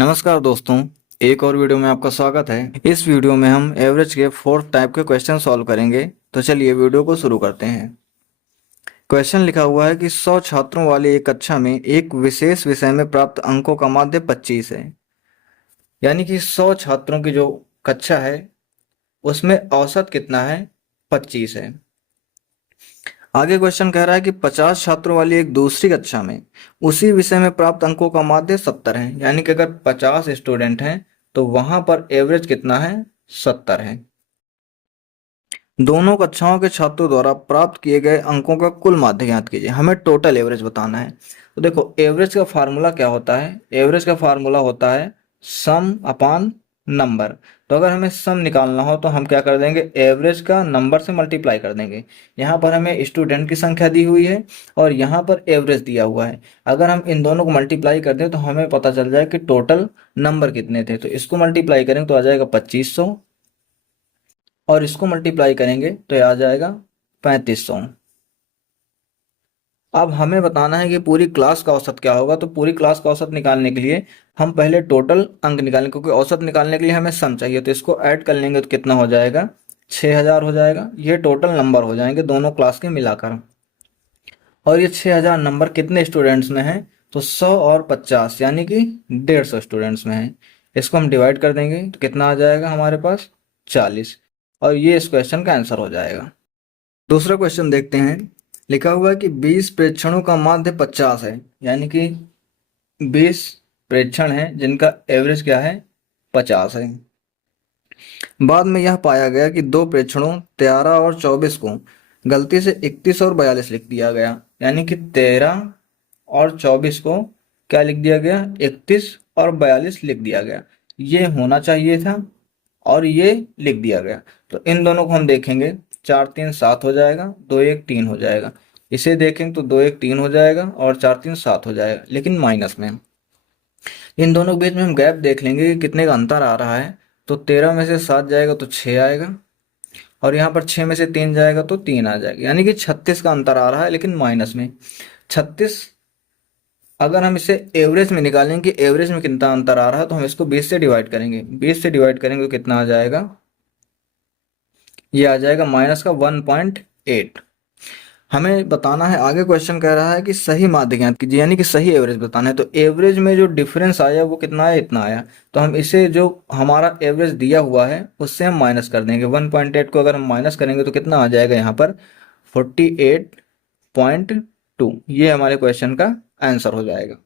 नमस्कार दोस्तों, एक और वीडियो में आपका स्वागत है। इस वीडियो में हम एवरेज के 4th टाइप के क्वेश्चन सॉल्व करेंगे। तो चलिए वीडियो को शुरू करते हैं। क्वेश्चन लिखा हुआ है कि 100 छात्रों वाली एक कक्षा में एक विशेष विषय में प्राप्त अंकों का माध्य 25 है। यानी कि 100 छात्रों की जो कक्षा है उसमें औसत कितना है, 25 है। आगे क्वेश्चन कह रहा है कि 50 छात्रों वाली एक दूसरी कक्षा में उसी विषय में प्राप्त अंकों का माध्य 70 है। यानी कि अगर 50 स्टूडेंट हैं तो वहां पर एवरेज कितना है, 70 है। दोनों कक्षाओं के छात्रों द्वारा प्राप्त किए गए अंकों का कुल माध्य ज्ञात कीजिए। हमें टोटल एवरेज बताना है। तो देखो, एवरेज का फार्मूला क्या होता है? एवरेज का फार्मूला होता है सम अपॉन नंबर। तो अगर हमें सम निकालना हो तो हम क्या कर देंगे, एवरेज का नंबर से मल्टीप्लाई कर देंगे। यहाँ पर हमें स्टूडेंट की संख्या दी हुई है और यहाँ पर एवरेज दिया हुआ है। अगर हम इन दोनों को मल्टीप्लाई कर दें तो हमें पता चल जाए कि टोटल नंबर कितने थे। तो इसको मल्टीप्लाई करेंगे तो आ जाएगा 2500 और इसको मल्टीप्लाई करेंगे तो ये आ जाएगा 3500। अब हमें बताना है कि पूरी क्लास का औसत क्या होगा। तो पूरी क्लास का औसत निकालने के लिए हम पहले टोटल अंक निकालेंगे, क्योंकि औसत निकालने के लिए हमें सम चाहिए। तो इसको ऐड कर लेंगे तो कितना हो जाएगा, 6000 हो जाएगा। ये टोटल नंबर हो जाएंगे दोनों क्लास के मिलाकर। और ये 6000 नंबर कितने स्टूडेंट्स में है, तो 100 और 50 यानी कि 150 स्टूडेंट्स में है। इसको हम डिवाइड कर देंगे तो कितना आ जाएगा हमारे पास, 40। और ये इस क्वेश्चन का आंसर हो जाएगा। दूसरा क्वेश्चन देखते हैं। लिखा हुआ है कि 20 प्रेक्षणों का माध्य 50 है। यानी कि 20 प्रेक्षण हैं जिनका एवरेज क्या है, 50 है। बाद में यह पाया गया कि दो प्रेक्षणों 13 और 24 को गलती से 31 और 42 लिख दिया गया। यानी कि 13 और 24 को क्या लिख दिया गया, 31 और 42 लिख दिया गया। ये होना चाहिए था और ये लिख दिया गया। तो इन दोनों को हम देखेंगे, 4 3 7 हो जाएगा, 2 1 3 हो जाएगा। इसे देखेंगे तो 2 1 3 हो जाएगा और 4 3 7 हो जाएगा, लेकिन माइनस में। इन दोनों के बीच में हम गैप देख लेंगे कि कितने का अंतर आ रहा है। तो 13 में से 7 जाएगा तो 6 आएगा और यहाँ पर 6 में से 3 जाएगा तो 3 आ जाएगा। यानी कि 36 का अंतर आ रहा है, लेकिन माइनस में 36। अगर हम इसे एवरेज में निकालेंगे कि एवरेज में कितना अंतर आ रहा है, तो हम इसको 20 से डिवाइड करेंगे। 20 से डिवाइड करेंगे तो कितना आ जाएगा, ये आ जाएगा माइनस का 1.8। हमें बताना है, आगे क्वेश्चन कह रहा है कि सही माध्य ज्ञात कीजिए, यानी कि सही एवरेज बताना है। तो एवरेज में जो डिफरेंस आया वो कितना आया, इतना आया। तो हम इसे जो हमारा एवरेज दिया हुआ है उससे हम माइनस कर देंगे। 1.8 को अगर हम माइनस करेंगे तो कितना आ जाएगा यहाँ पर, 48.2। ये हमारे क्वेश्चन का आंसर हो जाएगा।